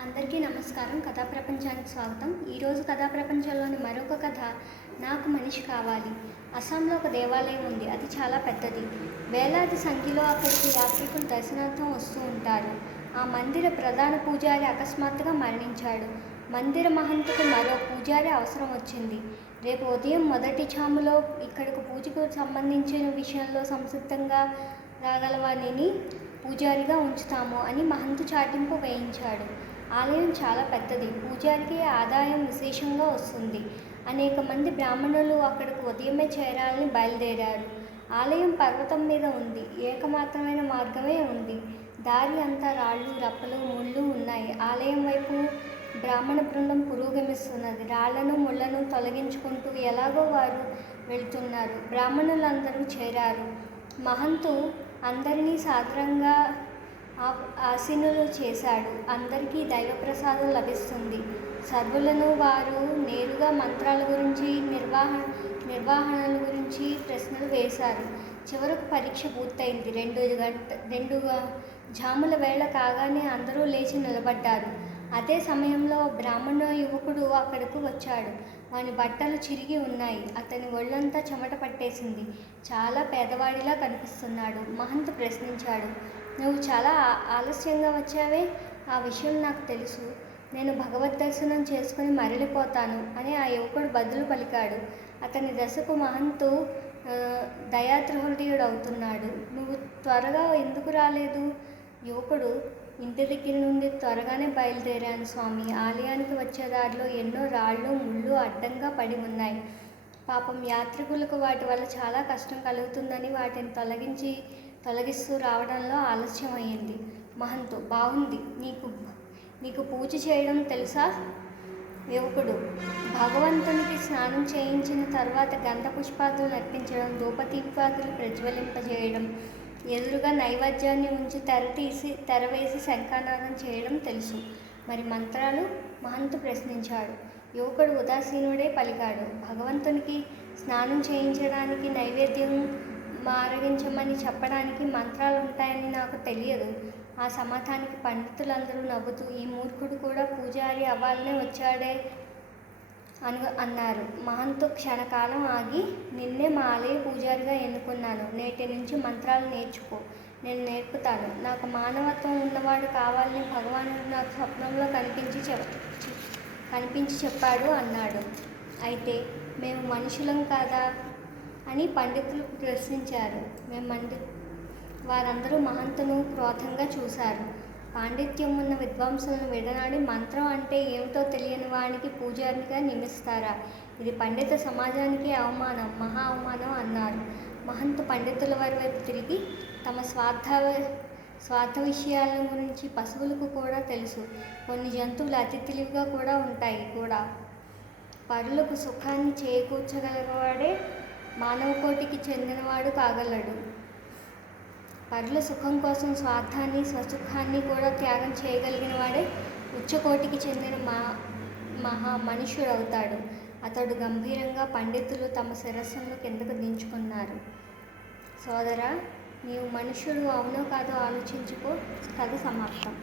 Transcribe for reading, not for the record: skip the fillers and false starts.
అందరికీ నమస్కారం. కథా ప్రపంచానికి స్వాగతం. ఈరోజు కథా ప్రపంచంలోని మరొక కథ నాకు మనిషి కావాలి. అస్సాంలో ఒక దేవాలయం ఉంది. అది చాలా పెద్దది. వేలాది సంఖ్యలో అక్కడికి యాత్రికులు దర్శనార్థం వస్తూ ఉంటారు. ఆ మందిర ప్రధాన పూజారి అకస్మాత్తుగా మరణించాడు. మందిర మహంతుకు మరో పూజారి అవసరం వచ్చింది. రేపు ఉదయం మొదటి ఛాములో ఇక్కడకు పూజకు సంబంధించిన విషయంలో సంసిద్ధంగా రాగలవానిని పూజారిగా ఉంచుతాము అని మహంతు చాటింపు వేయించాడు. ఆలయం చాలా పెద్దది. పూజారికి ఆదాయం విశేషంగా వస్తుంది. అనేక మంది బ్రాహ్మణులు అక్కడకు ఉదయమే చేరాలని బయలుదేరారు. ఆలయం పర్వతం మీద ఉంది. ఏకమాత్రమైన మార్గమే ఉంది. దారి అంతా రాళ్ళు, రప్పలు, ముళ్ళు ఉన్నాయి. ఆలయం వైపు బ్రాహ్మణ బృందం పురోగమిస్తున్నది. రాళ్లను, ముళ్లను తొలగించుకుంటూ ఎలాగో వారు వెళ్తున్నారు. బ్రాహ్మణులందరూ చేరారు. మహంతు అందరినీ సాదరంగా ఆసీనులు చేశాడు. అందరికీ దైవప్రసాదం లభిస్తుంది. సర్వులను వారు నేరుగా మంత్రాల గురించి, నిర్వహణల గురించి ప్రశ్నలు వేశారు. చివరకు పరీక్ష పూర్తయింది. రెండు జాముల వేళ కాగానే అందరూ లేచి నిలబడ్డారు. అదే సమయంలో బ్రాహ్మణ యువకుడు అక్కడకు వచ్చాడు. వాని బట్టలు చిరిగి ఉన్నాయి. అతని ఒళ్ళంతా చెమట పట్టేసింది. చాలా పేదవాడిలా కనిపిస్తున్నాడు. మహంతు ప్రశ్నించాడు, "నువ్వు చాలా ఆలస్యంగా వచ్చావే? ఆ విషయం నాకు తెలుసు. నేను భగవద్ దర్శనం చేసుకుని మరలిపోతాను" అని ఆ యువకుడు బదులు పలికాడు. అతని దశకు మహంతు దయాహృదయుడవుతున్నాడు. "నువ్వు త్వరగా ఎందుకు రాలేదు?" యువకుడు, "ఇంటి దగ్గర నుండి త్వరగానే బయలుదేరాను స్వామి. ఆలయానికి వచ్చే దారిలో ఎన్నో రాళ్ళు, ముళ్ళు అడ్డంగా పడి ఉన్నాయి. పాపం యాత్రికులకు వాటి వల్ల చాలా కష్టం కలుగుతుందని వాటిని తొలగిస్తూ రావడంలో ఆలస్యం అయ్యింది." మహంతు, "బాగుంది. నీకు పూజ చేయడం తెలుసా?" యువకుడు, "భగవంతునికి స్నానం చేయించిన తర్వాత గంధ పుష్పాదులు నర్పించడం, ధూపదీపాదులు ప్రజ్వలింపజేయడం, ఎదురుగా నైవేద్యాన్ని ఉంచి తెరవేసి శంఖానాదం చేయడం తెలుసు. మరి మంత్రాలు?" మహంతు ప్రశ్నించాడు. యువకుడు ఉదాసీనుడే పలికాడు, "భగవంతునికి స్నానం చేయించడానికి, నైవేద్యం మారగించమని చెప్పడానికి మంత్రాలుంటాయని నాకు తెలియదు." ఆ సమాధానానికి పండితులందరూ నవ్వుతూ, "ఈ మూర్ఖుడు కూడా పూజారి అవ్వాలనే వచ్చాడే" అన్నారు. మహంతు క్షణకాలం ఆగి, "నిన్నే మా ఆలయ పూజారిగా ఎన్నుకున్నాను. నేటి నుంచి మంత్రాలు నేర్చుకో. నేను నేర్పుతాను. నాకు మానవత్వం ఉన్నవాడు కావాలని భగవానుడు నాకు స్వప్నంలో కనిపించి చెప్పాడు" అన్నాడు. "అయితే మేము మనుషులం కాదా?" అని పండితులు ప్రశ్నించారు. వారందరూ మహంతును క్రోధంగా చూశారు. పాండిత్యం ఉన్న విద్వాంసులను విడనాడి మంత్రం అంటే ఏమిటో తెలియని వానికి పూజారిగా నియమిస్తారా? ఇది పండిత సమాజానికి అవమానం, మహా అవమానం అన్నారు. మహంతు పండితుల వారి వైపు తిరిగి, "తమ స్వార్థ విషయాల గురించి పశువులకు కూడా తెలుసు. కొన్ని జంతువులు అతి తెలివిగా కూడా ఉంటాయి కూడా. పరులకు సుఖాన్ని చేకూర్చగలవాడే మానవకోటికి చెందినవాడు కాగలడు. పరుల సుఖం కోసం స్వార్థాన్ని, స్వసుఖాన్ని కూడా త్యాగం చేయగలిగిన వాడే ఉచ్చకోటికి చెందిన మనుష్యుడవుతాడు." అతడు గంభీరంగా పండితులు తమ శిరస్సులను కిందకు దించుకున్నారు. "సోదరా, నీవు మనుష్యుడు అవునో కాదో ఆలోచించుకో." కథ సమాప్తం.